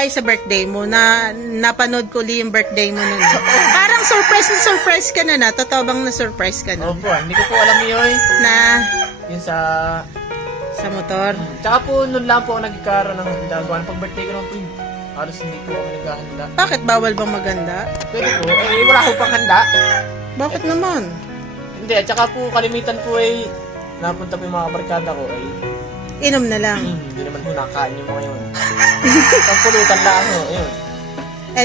tayo sa birthday mo na napanood ko li yung birthday mo nun. Parang surprise ka na. Totoo bang na-surprise ka na? Opo, hindi ko po alam yun. Na Yun sa... motor? Tsaka po, nun lang po ako nagkakaroon ng handa. Pag birthday ko naman po, halos hindi po ako naghahanda. Bakit bawal bang maganda? Pwede po, wala ko pang handa. Bakit naman? Hindi, at saka po kalimitan po napunta po yung mga kabarkada ko Inom na lang. hindi naman po nakain yung mga yun. Pagpulutan lang ayun.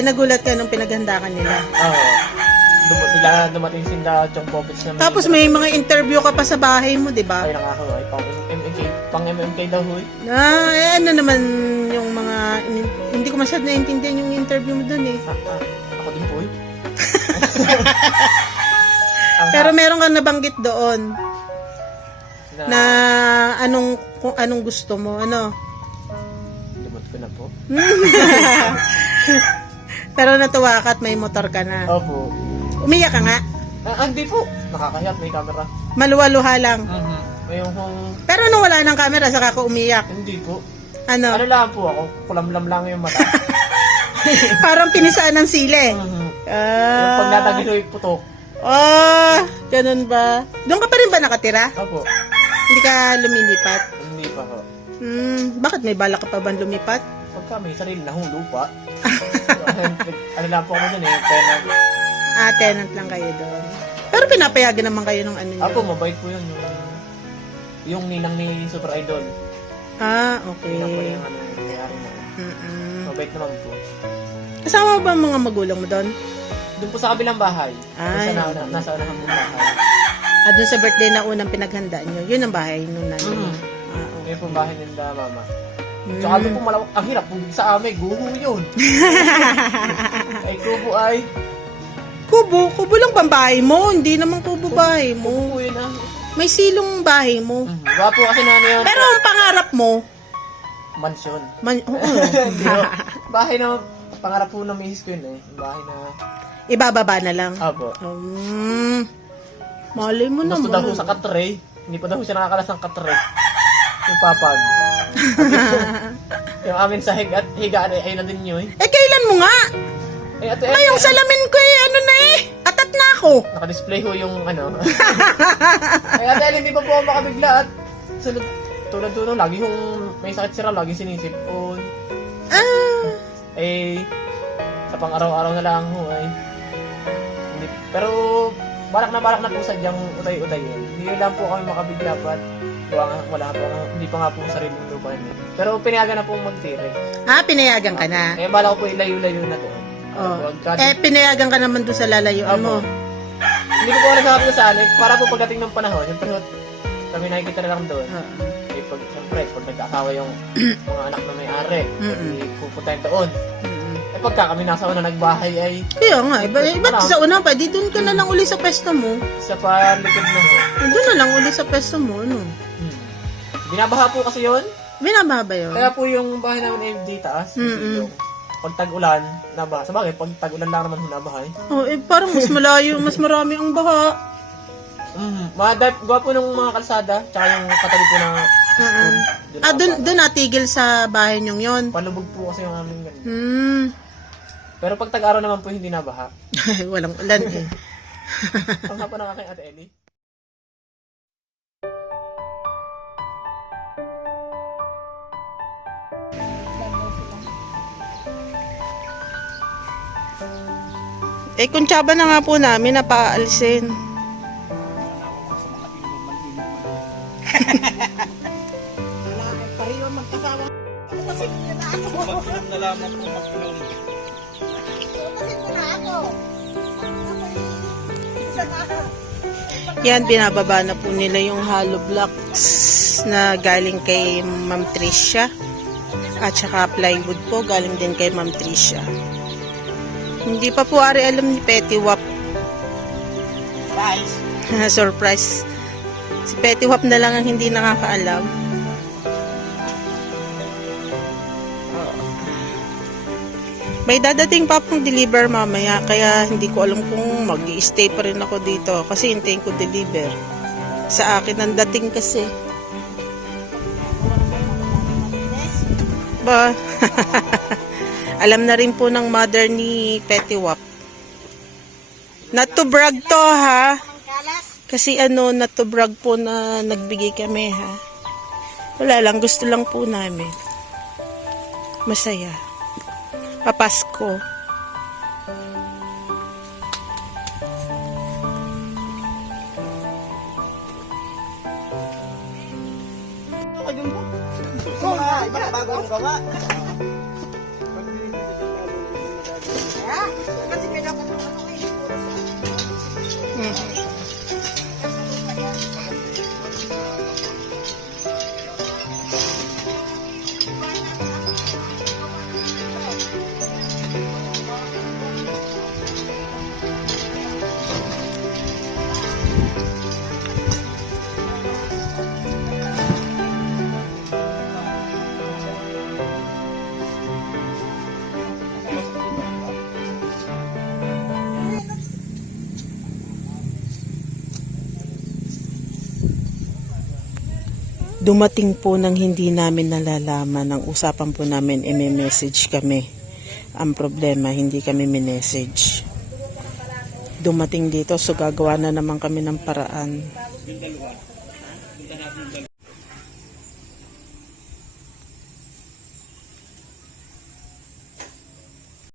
Nagulat ka nung pinaghanda ka nila. Oo. Bigla dumating sila Chong Poppets na Tapos may mga interview ka pa sa bahay mo, di ba? ay nangako pang MMK daw Ano naman yung mga hindi ko masyad naiintindihan yung interview mo dun eh. Ako din po Pero meron kang nabanggit doon na kung anong gusto mo, ano? Lumot ko na po. Pero natuwa ka at may motor ka na. Opo. Umiyak ka nga. Hindi po. Nakakahiyat, may camera. Maluwa-luha lang. Yung Pero nung wala ng camera, saka ka umiyak. hindi po. Ano? Ano lang po ako, kulamlam lang yung mata. Parang pinisaan ng sili. Yung pag natagilo yung putok. Ganun ba? Doon ka pa rin ba nakatira? Opo. Hindi ka lumilipat? Hindi pa ho. Bakit may balak ka pa ba lumipat? Pagka may sarili na hong lupa. Ano lang po ako dun tenant. Tenant lang kayo doon. Pero pinapayagan naman kayo ng ano nyo? Apo, mabait po yun. Yung ninang ni Super Idol. Okay. Ninang po yung nangyari na. Mabait naman po. Kasama ba ang mga magulang mo doon? Doon po sa kabilang bahay. Ay. Nasa unahan po bahay. Doon sa birthday na unang pinaghandaan nyo, yun ang bahay nung nanay mo. Okay. Yun po bahay nila mama. Tsaka doon po malawak. Ang hirap po sa amin. Guho yun. Ay kubo ay. Kubo lang bang bahay mo? Hindi naman kubo bahay mo. Kubo yun May silong bahay mo. Diba po kasi na yun. Pero ang pangarap mo, Mansyon. oo. Bahay na, pangarap po ng misis ko yun Bahay na... Ibababa na lang. Apo. Malay mo naman. Gusto daw sa katray. Hindi pa daw siya nakakalas ng katray. Yung papag. Yung amin sa higaan ay na din yun Kailan mo nga? Ate, Yung salamin ko atat na ako. Naka-display ho yung ate, hindi pa po ako makabigla at sunod, tulad doon, lagi yung may sakit sira, lagi sinisipon. Sa pang araw-araw na lang ho hindi, pero balak na po sadyang utay-utayin. Hindi lang po kami makabigla pa at wala pa, hindi pa nga po sariling lupa Pero pinayagan na po magtiri. Pinayagan ka na. Balak ko po ilayo-layo na doon. Pinayagan ka naman doon sa lalayuan mo. Hindi ko po nagsasabi ko saan. Para po pagdating ng panahon, siyempre kami nakikita na lang doon. Siyempre, pag nagkakawa yung mga anak na may-ari, pupuntahin doon. Pagka kami nasa una nagbahay ay... Kaya nga, ba't sa una pa? Di doon ka na lang uli sa pesto mo. Sa palikod na ho. Doon na lang uli sa pesto mo, Binabaha po kasi yun. Binabaha ba yun? Kaya po yung bahay namin ay di taas. Pag tag-ulan, nabaha. Sabagay, pag tag-ulan lang naman nabahay. Parang mas malayo, mas marami ang baha. Gwapo ng mga kalsada, tsaka yung katabi po ng school. Doon natigil sa bahay niyong yon. Palubog po kasi yung aming ganun. Pero pag tag-araw naman po hindi nabaha. Walang ulan Ang hapa ng aking ate Ellie. Kuntsaba na nga po namin, napaalisin. Pareho magkasama. Kasi na ako. Mag-inom na lamang po mag-inom. Kasi na ako. Yan, binababa na po nila yung hollow blocks na galing kay Ma'am Tricia. At saka plywood po, galing din kay Ma'am Tricia. Hindi pa po ari alam ni Petty Wap. Surprise. Si Petty Wap na lang ang hindi nakakaalam. May dadating pa pong deliver mamaya, kaya hindi ko alam kung mag-i-stay pa rin ako dito kasi hintayin ko deliver. Sa akin ang dating kasi. Ba? Alam na rin po ng mother ni Petiwap. Not to brag to, ha? Kasi not to brag po na nagbigay kami, ha? Wala lang, gusto lang po namin. Masaya. Papasko. Mga bagong gawa. Dumating po nang hindi namin nalalaman. Ang usapan po namin, i-message kami. Ang problema, hindi kami minessage. Dumating dito, so gagawa na naman kami ng paraan.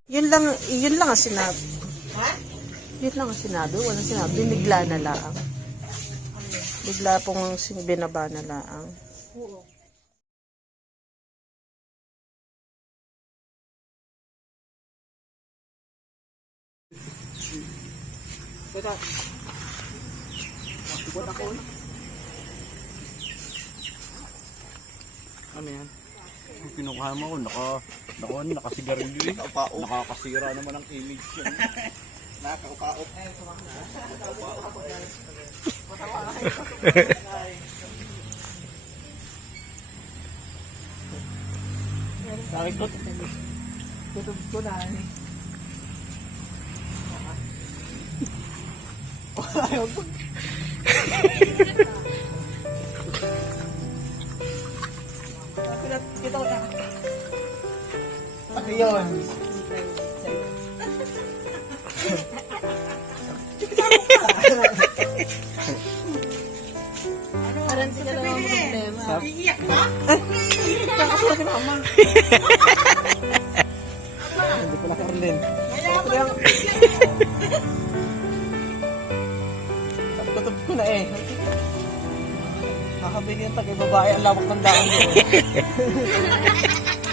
Yun lang ang sinabi. Yun lang ang sinabi. Walang sinabi. Bigla na lang. Bigla pong binaba na lang. Oo. Ano yan? Kung kinukuha mo ako, nakasigarilyo eh. Nakakasira naman ang image yan. Nakakaukaot. Bakit ko? Tutub ko na eh. Ayaw ko. Kita ko na. Ano yun? Parang sila lang ang problema. Iiyak ka? Kasi si mama. Hindi pala Carlin. Tutub ko na eh. Nakabili yung tagay babae, ang lawak ng daon doon.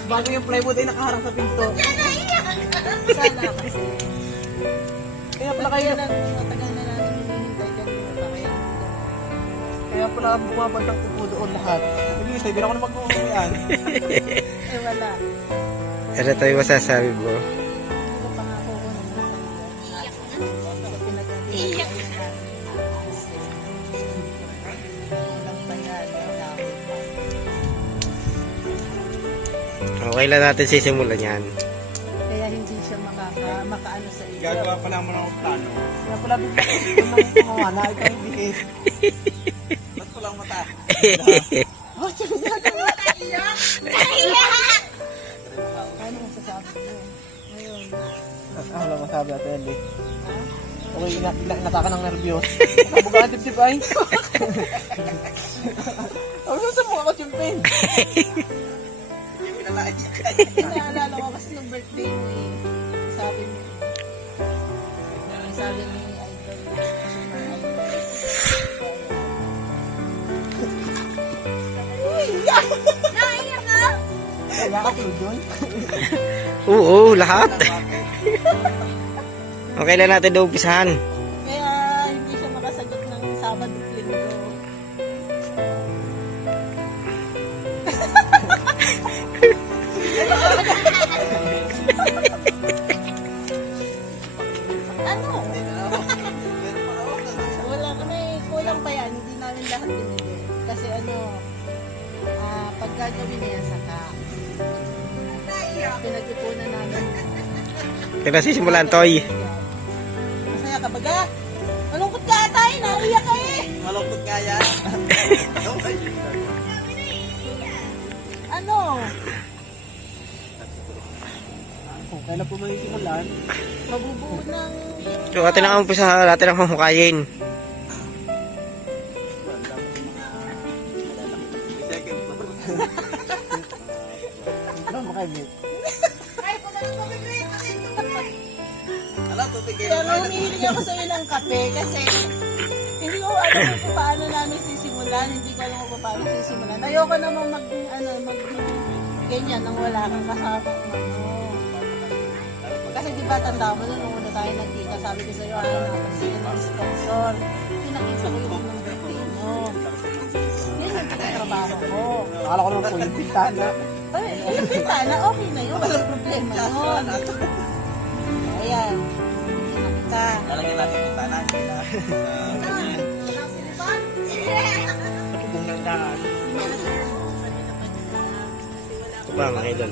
Bago yung plywood ay nakaharang sa pinto. Sana kasi. Kaya pala kayo, Matagal na natin hinihintay kanina pa kaya. kaya pala bumabantang upo doon lahat. Naghihintay, di na ako na mag-uuwian. Eh wala. Ano tayo masasabi mo? Hindi ko pangako ko na sa pinag-iiyak na walang pangyari. Okay lang natin sisimulan yan. Kaya hindi siya makaano sa iyo. Gagawa pa naman ako plano. Kaya pala bigla ng gumawa na ikaw hindi. Ba't ko lang mata? Oh, Ano masasabi mo? Ngayon. wala masabi natin yan eh. Okay, inataka ng nervyos. Nabugaan dibdib ay. Ang sa mukha ko chimpin. Naalala ko kasi nung birthday mo eh. Sabi mo. Sabi ni Idol. Naiyak ka? Kaya ka tuloy dun. Oo, lahat. Okay lang natin daw umpisahan. Kaya hindi siya makasagot ng Sabado at Linggo. Ano? Wala kami, kulang pa yan. Hindi namin lahat binili. Kasi pag gagawin niya saka pinag-ipunan namin. Kaya nasisimulan, Toy. Masaya ka baga? Malungkot ka ata eh, naiiyak ka eh. Malungkot nga yan. Ano? Kailan po manisimulan? Mabubuo ng... So, atin ang umpisa, natin ang huhukayin. Second floor. Ano mo kayo, mate? Ala, tubig kayo. Kaya nga humihiling ako sa'yo ng kape kasi hindi ko alam kung paano namin sisimulan. Hindi ko alam kung paano sisimulan. Ayoko naman mag ganyan nang wala kang kasama. Kasi di ba tanda mo nung una tayo nagkita, sabi ko sa'yo, natin sila ng sponsor. Pinakita ko yung ng birthday mo. Yan yung pagkatrabaho ko. Akala ko naman po yung pintana. Ay, yung pintana, okay na yun. Walang problema yun. Ayan. Pinakita. Lalagyan natin yung tanan. Kung nandaan. Ito pa mga idol.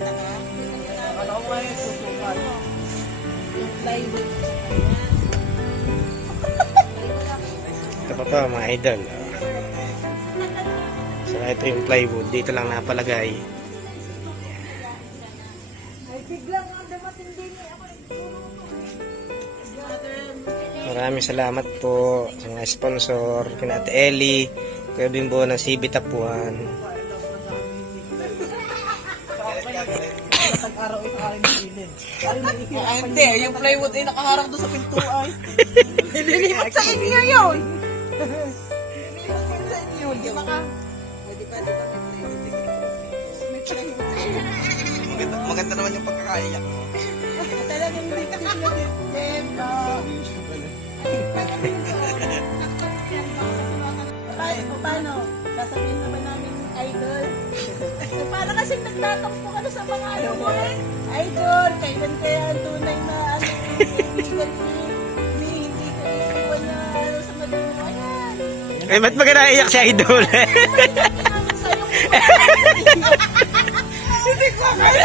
Akala ko may susukan. Yung plywood. Ito pa mga idol. So, ito yung plywood. Dito lang napalagay. Maraming salamat po sa mga sponsor, kina Ate Ellie, Kuya Bimbo ng CB Tapuan. Araw ito aking bilin. Hindi, yung plywood ay nakaharang doon sa pintuan. Nililipat sa inyo yun! Nililipat sa inyo. Di ba ka? Di ba may plywood? Maganda naman yung pagkakaiyak. Talagang hindi ka sila Diba? Paano? Sasabihin naman namin idol. Para kasi nagtatampo ka na sa mga ano mo eh. Idol, kailan kaya ang tunay na ano, hindi ka iiwan na ano sa madali mo. Ayan. Eh, ba't ba ka naiyak si idol? Namin sa'yo. Hindi ko kaya.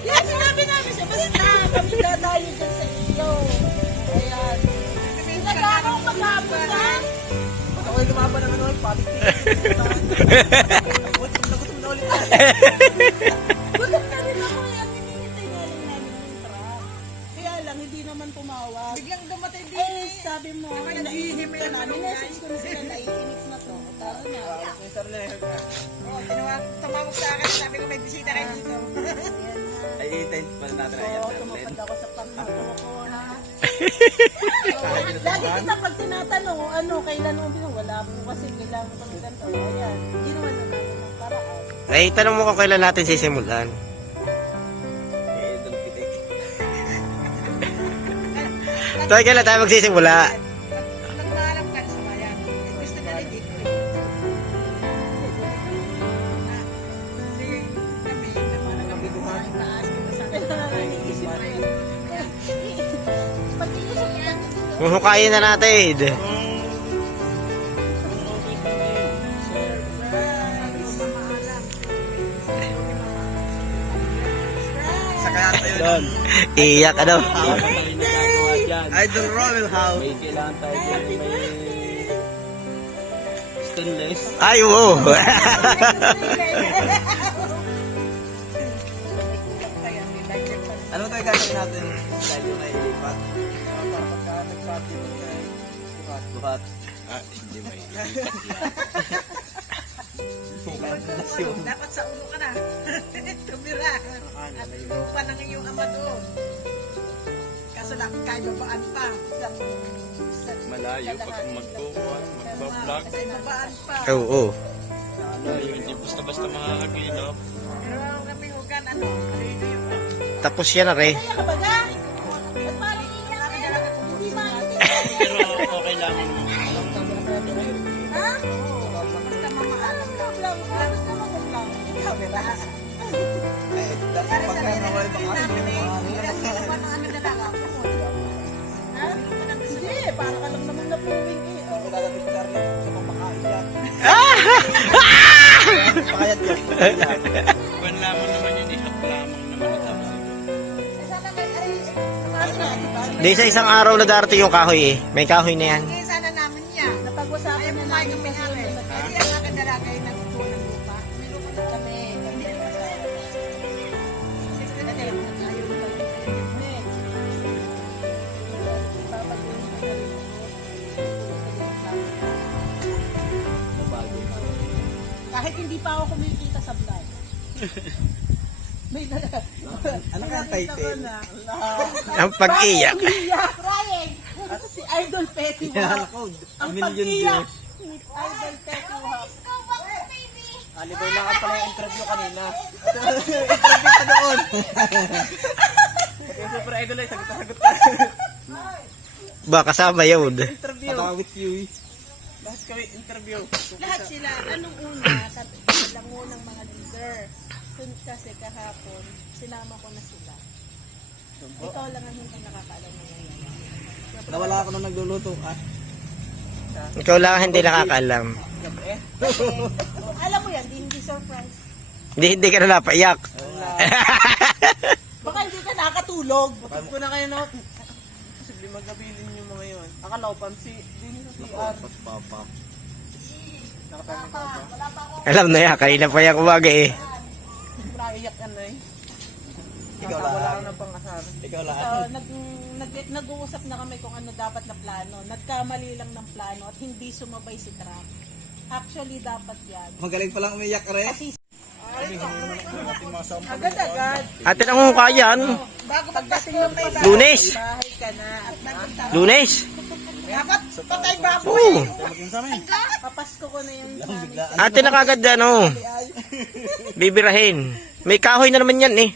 Yan, sinabi namin siya. Basta kami dadayo dyan sa iyo. Ayan. Nagkakaw maghapon na. Ako ay lumaban naman ako yung politik. Gutom na ulit. Gutom na rin ako. Yan, hinihintay nga lang namin yung truck. Kaya lang, hindi naman tumawag. Biglang dumatay din. Eh, sabi mo, naiinip ka namin. Message ko na sila, naiinip na to. Tara na. Sir Leo ka. Tumawag sa akin, sabi ko may bisita kayo dito. Ay, tent pala natin. Oo, tumupad ako sa pagkakuha ko, ha? Lagi kita pag tinatanong, ano, kailan mo bilang, wala po kasi kailangan ko ng ganito. Ayan, hindi naman na namin ng paraan. Ay, tanong mo kung kailan natin sisimulan. Eh, doon pitik. Toy, kailan tayo magsisimula? Nagmaharap ka sa bayan. Gusto na rin dito. Huhukayin na natin. Sa kaya tayo Iyak ano? Idol Royal House. May kailangan tayo dyan, may stainless. Ay, wow. Ano tayo gagawin natin? Tayo na ilipat. Pagka nagpati mo tayo, Buhat. Ah, hindi may Dapat sa ulo ka na. Tumira. At lupa ng iyong ama doon. Kaso lang, kayabaan pa. malayo pag magbablog. Kasi babaan pa. Oo. Malayo, hindi basta-basta makakagilap. Pero kami hugan, ano, malino yung Tapos yan na rin. Kaya ka ba ga? Ba't parang nakadala ka kung hindi ba? Pero okay lang. Ha? basta mamaalam lang. Lang, basta magod lang. Ikaw, diba? Dapat pagka nawal baka Hindi naman ang ano dalaga ko. Ha? Hindi, para ka lang naman napuwing eh. Oh. dadating sa rin sa pamakain. Pakayat ko. Kung lamang naman yun, ihap lamang naman ito. Eh, sana ay, Di sa isang araw na darating yung kahoy eh. May kahoy na yan. eh, sana namin niya. Napag-usapan Ayaw na kumain namin kami kasi namin. yung Hindi ang mga dalaga ay natutunan ng lupa. May lupa Kahit hindi pa ako kumikita sa vlog. May Ano kaya title? Ang pag-iyak. Iyak! Crying! Si Idol Petty Kaya Wap. ako, Ang million pag-iyak views. ni Idol Petty Wap. Alibay lang ka pala yung interview kanina. Interview pa doon. Kaya super idol ay sagot ka. Ba, kasama yun. Interview. Patawa with you. Lahat kami interview. Lahat sila, anong una, sila unang mga leader. Kasi kahapon, sinama ko na sila. Ikaw lang ang hindi nakakaalam ng ngayon. Nawala ako nung nagluluto ka. Ikaw lang hindi nakakaalam. Alam mo yan, hindi surprise. Hindi ka na napaiyak. Baka hindi ka nakatulog. Patag ko na kayo no. Posible magkabilin yung mga yun. Akala ko pansi. Din sa CR. Papa. Nakatangin ko ba? Alam na yan, kanina pa yung umaga eh. Naiyak ka na eh. Ikaw Wala lang. ka ng pangasar. Ikaw lang. So, nag-uusap na kami kung ano dapat na plano. Nagkamali lang ng plano at hindi sumabay si Trump. Actually, dapat yan. Magaling palang umiyak ka rin. Kasi agad-agad. Atin ang mukha yan. Bago magdating yung may Lunes. bahay ka na. At nagpunta. Lunes. Dapat patay baboy. Oo. Papasko ko na yung namin. Atin na kagad ano. Bibirahin. May kahoy na naman yan eh.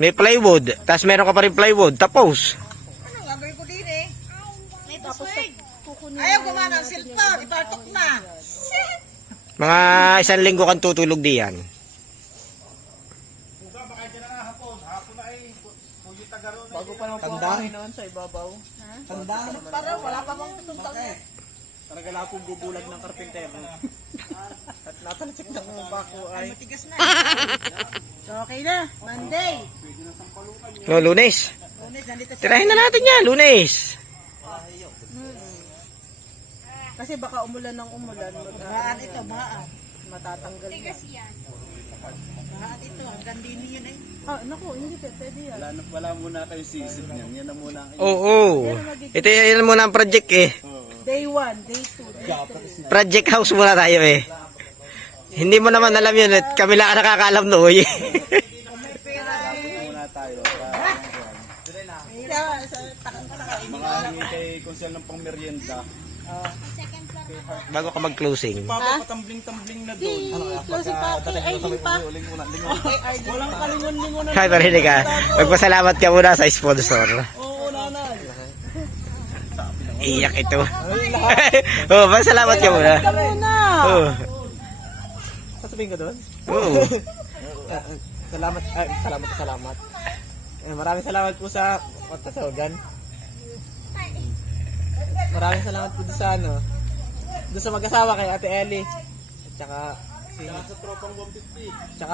May plywood. Tapos meron ka pa rin plywood. Tapos. Ano gagawin ko din eh? Tapos kukunin Ayaw gumana ng cellphone, ipatok na. Mga 1 linggo kang tutulog diyan. Bago pa naman po Tanda. ako noon sa ibabaw. Tanda. Para wala pa bang tutugtog eh. Talaga lang akong bubulag ng karpintero. At natalisik ng bako ay. Matigas na. So, okay na. Monday. No, Lunes. Lunes, nandito sa... Tirahin na natin yan, Lunes. Kasi baka umulan ng umulan. Bahaan ito, bahaan. Matatanggal na. Bahaan ito, hanggang din yun eh. Ah, naku, hindi pwede yan. Wala muna kayo sisip niyan. Yan na muna ang Oo. Ito yan muna ang project eh. Day 1, day 2, day 3. Project house muna tayo eh. Hindi mo naman alam yun at kami lang ang nakakaalam nooy. muna tayo. Kaya, sa takang ka Mga hingi kay Konsel ng pang merienda. Bago ka mag-closing. Papa, patambling-tambling na doon. closing pa. Ay, hindi pa. Walang kalingon-lingon na. Hay, parinig ka. Magpasalamat ka muna sa sponsor. Oo, nanay. Iyak ito. Oh, pasalamat ka muna. Ka muna. Oh. Sasabihin ko doon? Oo. Salamat. Ay, salamat. Maraming salamat po sa pagtasawagan. Maraming salamat po doon sa ano. Doon sa mag-asawa kay Ate Ellie. At saka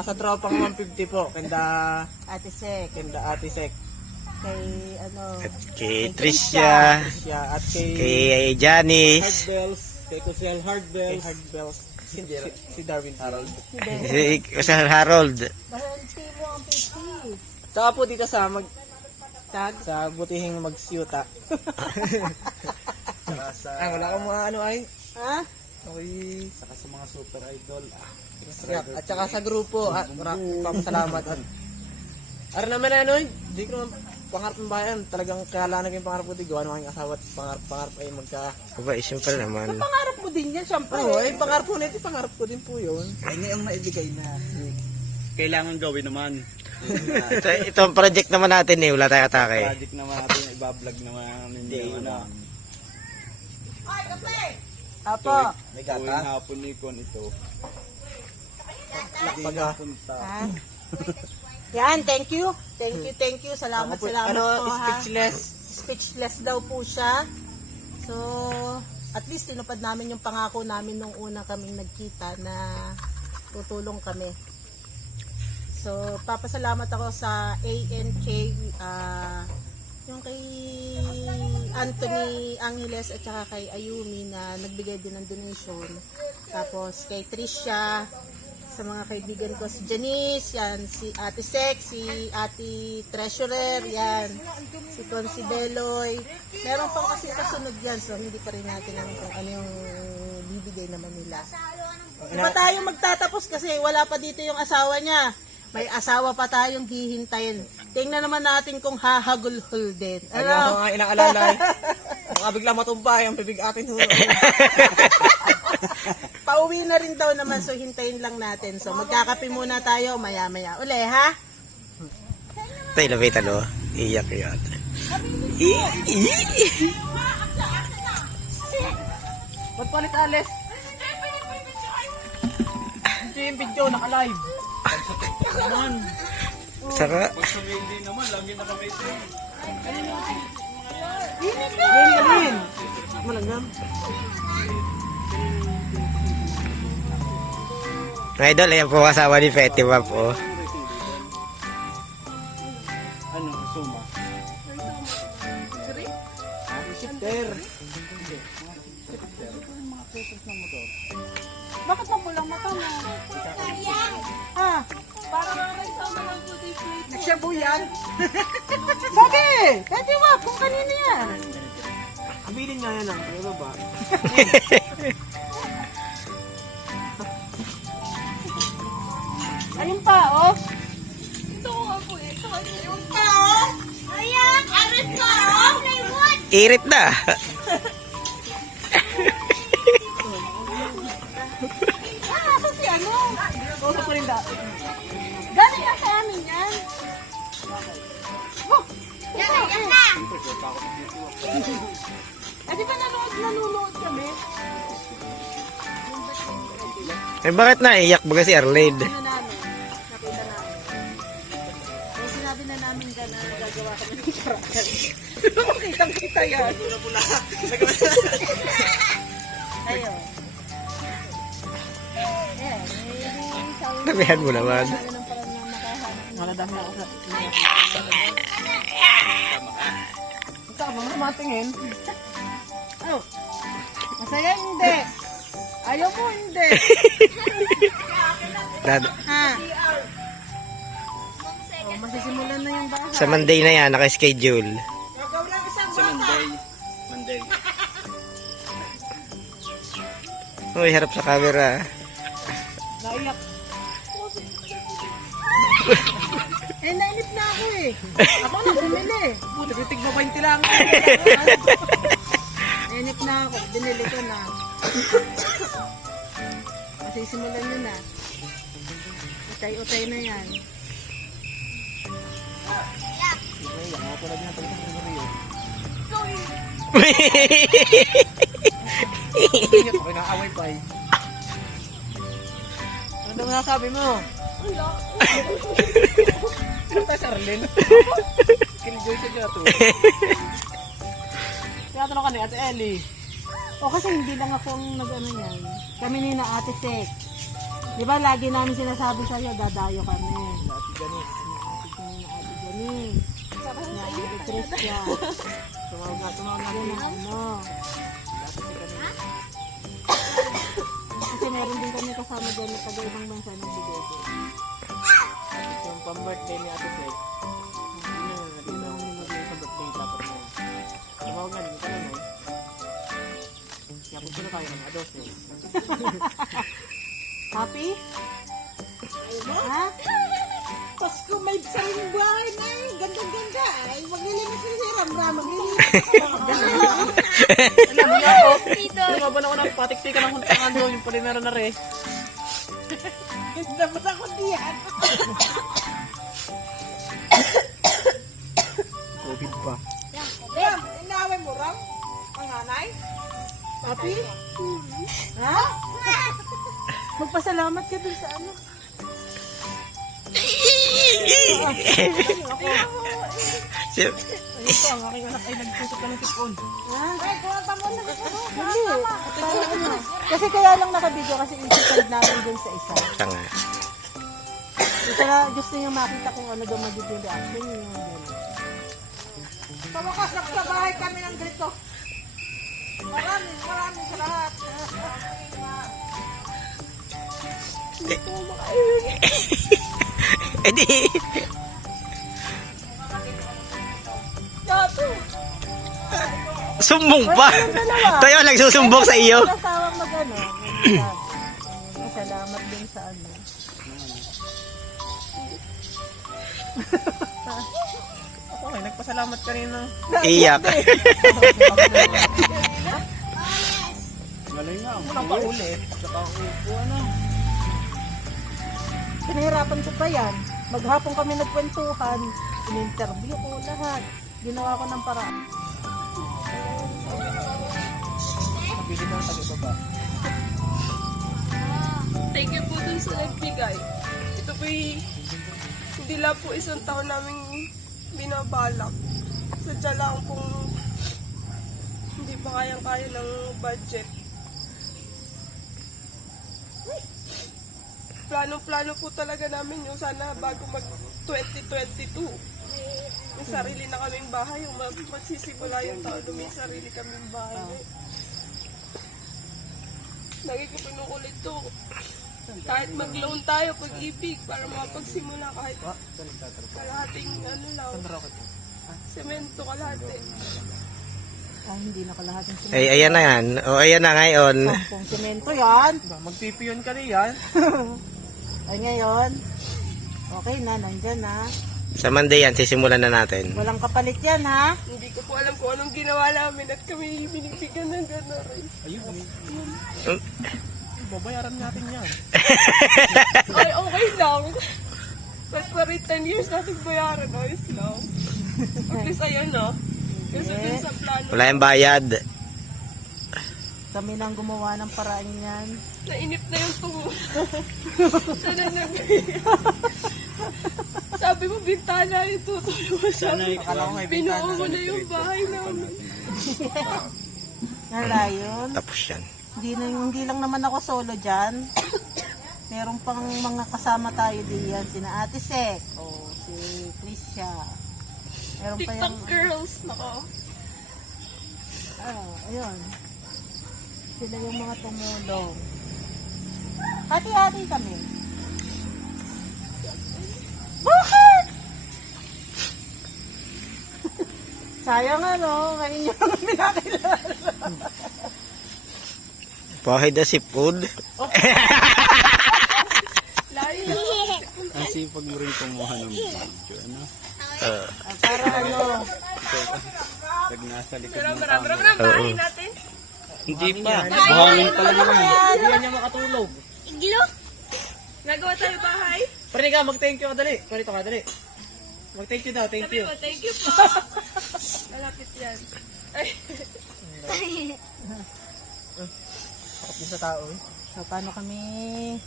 sa tropang 150 po. Kanda Ate Sek, Ate Sek. kay ano, At kay Tricia. At kay Kay Janice. Hardbells. Kay Kusel Hardbells. Si Darwin Harold. Si Sir Harold. bahante mo ang PC. Tsaka po dito sa tag sa butihing magsyuta. Wala kang mga ano ay. Ha? Okay. Saka sa mga super idol. At saka sa grupo. Papasalamat. At ano naman ano, hindi ko naman pangarap ng bayan. Talagang kailangan naging pangarap ko. Gawa ng aking asawa at pangarap ay magka... Aba, siyempre naman. Pangarap mo din yan, syempre. Oo, ay pangarap ko ulit. Pangarap ko din po yun. Ay, ngayong naibigay na. Kailangan gawin naman. Ito ang project naman natin eh. Wala tayong atake. Project naman natin, ibablog naman ninyo. Apo. May gata. Hapon ni Kon ito. Lakpaga. Punta. Ha? Yan, thank you. Thank you. Salamat po ha. Speechless daw po siya. So, at least tinupad namin yung pangako namin nung una kaming nagkita na tutulong kami. So, papasalamat ako sa ANK, yung kay Anthony Angeles at saka kay Ayumi na nagbigay din ng donation. Tapos kay Tricia, sa mga kaibigan ko, si Janice, yan, si Ate Sek, si Ate Treasurer, yan, si Consi Beloy. Meron pang kasi kasunod yan, so hindi pa rin natin alam kung ano yung bibigay naman nila. Di ba tayo magtatapos kasi wala pa dito yung asawa niya. May asawa pa tayong hihintayin. Tingnan naman natin kung hahagulhol din. Ano nga ilang alalay. Mga bigla matumbay ang bibig atin ho. Pauwi na rin daw naman, so hintayin lang natin. So magkakape muna tayo maya-maya. Uli, ha? Tayo lapitan o. Iyak yun. Magpalit alis. Hindi yung video, naka-live. Saka, Ganyan. Malagam. mga idol, ayan po kasama ni Fetty Wap po. Bakit mapulang mata mo? Ah, Nagsabu yan. sabi! Pwede wag kung kanina yan. Abilin nga yan lang. Pero ba? Ayun pa, oh. Irit na. Nasa si ano? Kausap ko rin dati. Galing na sa amin yan. Oh, yan na. Eh, di ba nanonood kami? Eh bakit naiyak baga si Arlade? Ano namin? Nakita namin. Eh, sinabi na namin gano'n na gagawa kami ng karakter. Kitang-kita yan. Ayun. Tabihan mo naman. Wala dahil ako sa... Ikaw ba mas matingin? Oh. Masaya hindi. Ayaw mo hindi. Dad, Ha? Oh, masisimulan na yung bahay. sa Monday na yan, naka-schedule. Gagaw lang isang Sa Monday. Uy, harap sa camera. Naiyak. Eh, nainip na ako eh. Ako na bumili. Buti, titigma 20 lang. Nainip na ako. Binili ko na. Masisimulan nyo na. Utay-utay na yan. Naiyak ako pala din ang pagkakang Rio. Ingat ako, inaaway pa eh. Ano daw nasabi mo? Ano tayo sa Arlene? Killjoy siya dyan ito. Kaya tanong ka ni Ate Ellie. O kasi hindi lang ako ang nag-ano yan. Kami ni na Ate Sek. Di ba lagi namin sinasabi sa'yo, dadayo kami. Ate Janice. Na Ate Janine. Na Ate Trisha. Tumawag na Yun ang ano. Kasi meron din kami kasama doon na taga-ibang bansa ng bigay ko. Yung pang-birthday ni Ate Sek. Hindi na natin na mag-ibig sa birthday dapat na. Tumawag na din ka na no? Kaya punta na tayo ng ados eh. Happy? Ha? Pasko may sariling bahay na eh. Ganda-ganda. Ay, maglilinis si Ramram. Maglilinis. Alam mo ako, lumaban ako ng patik-tikan ng huntangan doon, yung palimero na rin. Dapat ako diyan. COVID pa. Ram, inaway mo, Ram? Ang nanay? Happy? Ha? Magpasalamat ka dun sa ano. Sip. Ayun pa, ang aking anak ay nagsusok ka ng tipon. Ha? Hindi. Para ano. Kasi kaya lang nakabidyo kasi isipad namin dun sa isa. Tanga. Isa na gusto niya makita kung ano daw magiging reaction niya. Sa wakas, nagsabahay kami ng grito. Maraming salamat. Eh di. Sumbong pa. Tayo nagsusumbong sa iyo. Kasawang mag-ano. Masaya. Okay, nagpasalamat kanina. Iyak. Galing nga. Unang paulit. Saka upo, ano. Pinahirapan ko pa yan. Maghapon kami nagkwentuhan. In-interview ko lahat. Ginawa ko ng paraan. Kapili mo ang taga-baba. Thank you po dun sa nagbigay. Ito po hindi lang po isang taon namin binabalak. Sadya lang pong hindi pa kayang-kaya ng budget. Plano-plano po talaga namin yung sana bago mag 2022. May sarili na kaming bahay, yung magsisimula yung taon na may sarili kaming bahay. Lagi ko pinukulit to. Kahit mag-loan tayo pag-ibig para makapagsimula kahit kalahating ano lang. Semento kalahati. Hindi na kalahating semento. Ay, ayan na yan. O, ayan na ngayon. Kung semento yan. Magpipiyon ka na yan. Ay ngayon. Okay na, nandyan na. Sa Monday yan, sisimulan na natin. Walang kapalit yan ha. Hindi ko po alam kung anong ginawa namin at kami binibigyan ng gano'n. Ayun. Babayaran natin yan. Ay, okay lang. But for 10 years natin bayaran, ayos lang. At least ayun na. Kasi din sa plano. Wala yung bayad. Kami nang gumawa ng paraan yan. Nainip na yung tungo. Sana sabi mo, bintana yung tutuloy mo sa binuo mo na yung bahay namin. Nalayon. Tapos yan. Hindi lang naman ako solo dyan. Meron pang mga kasama tayo diyan. Sina Ate Sek. O si Krisha. Meron pa TikTok yung... girls, nako. Ayun. Sila yung mga tumulong. Hati-hati kami. Bakit? Sayang ano, ngayon yung pinakilala. Pahid na si food. Layo. Ang sipag mo rin kumuha ng video, ano? Para ano, Pag nasa likod Marami, ng marami, camera. marami, bahay natin. Hindi pa. Buhangin talaga yan. Hindi yan niya makatulog. Iglo? Nagawa tayo bahay? Pwede ka, mag-thank you ka dali. Pwede ka dali. Mag-thank you daw, thank Sabi you. ko, thank you po. Malapit yan. Ay. Kapit sa tao eh. so paano kami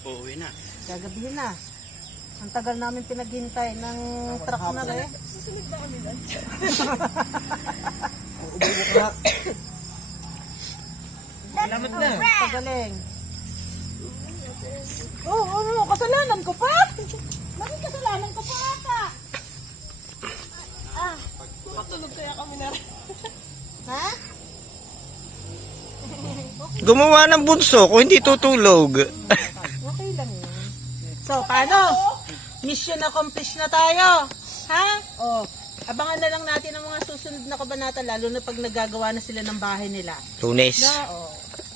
Uuwi na. gagabihin na? Ang tagal namin pinaghintay ng truck na eh. Susunod ba kami doon? Ububok na. Salamat na. Pagaling. Ano, kasalanan ko pa? Bakit kasalanan ko pa ata? Makatulog kaya kami na rin. Ha? Gumawa ng bunso kung hindi tutulog. Okay lang yun. So, paano? Mission accomplished na tayo. Ha? O, abangan na lang natin ang mga susunod na kabanata, lalo na pag nagagawa na sila ng bahay nila. Lunes. Na,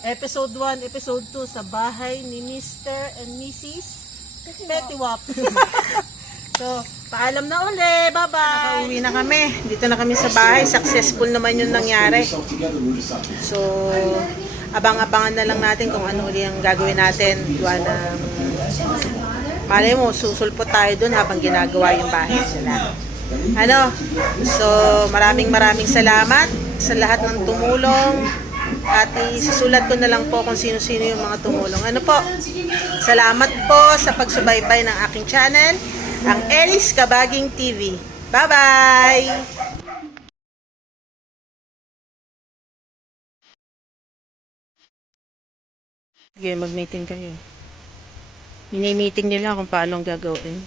episode 1, episode 2 sa bahay ni Mr. and Mrs. Petiwap. So, paalam na uli. Bye-bye. Nakauwi na kami. Dito na kami sa bahay. Successful naman yung nangyari. So, abang-abangan na lang natin kung ano uli ang gagawin natin. Gawa ng... Malay mo, susulpot tayo dun habang ginagawa yung bahay nila. Ano? So, maraming salamat sa lahat ng tumulong. At isusulat ko na lang po kung sino-sino yung mga tumulong. Ano po? Salamat po sa pagsubaybay ng aking channel, ang Elis Kabaging TV. Bye-bye! Sige, mag-meeting kayo. Mini-meeting nila kung paano ang gagawin.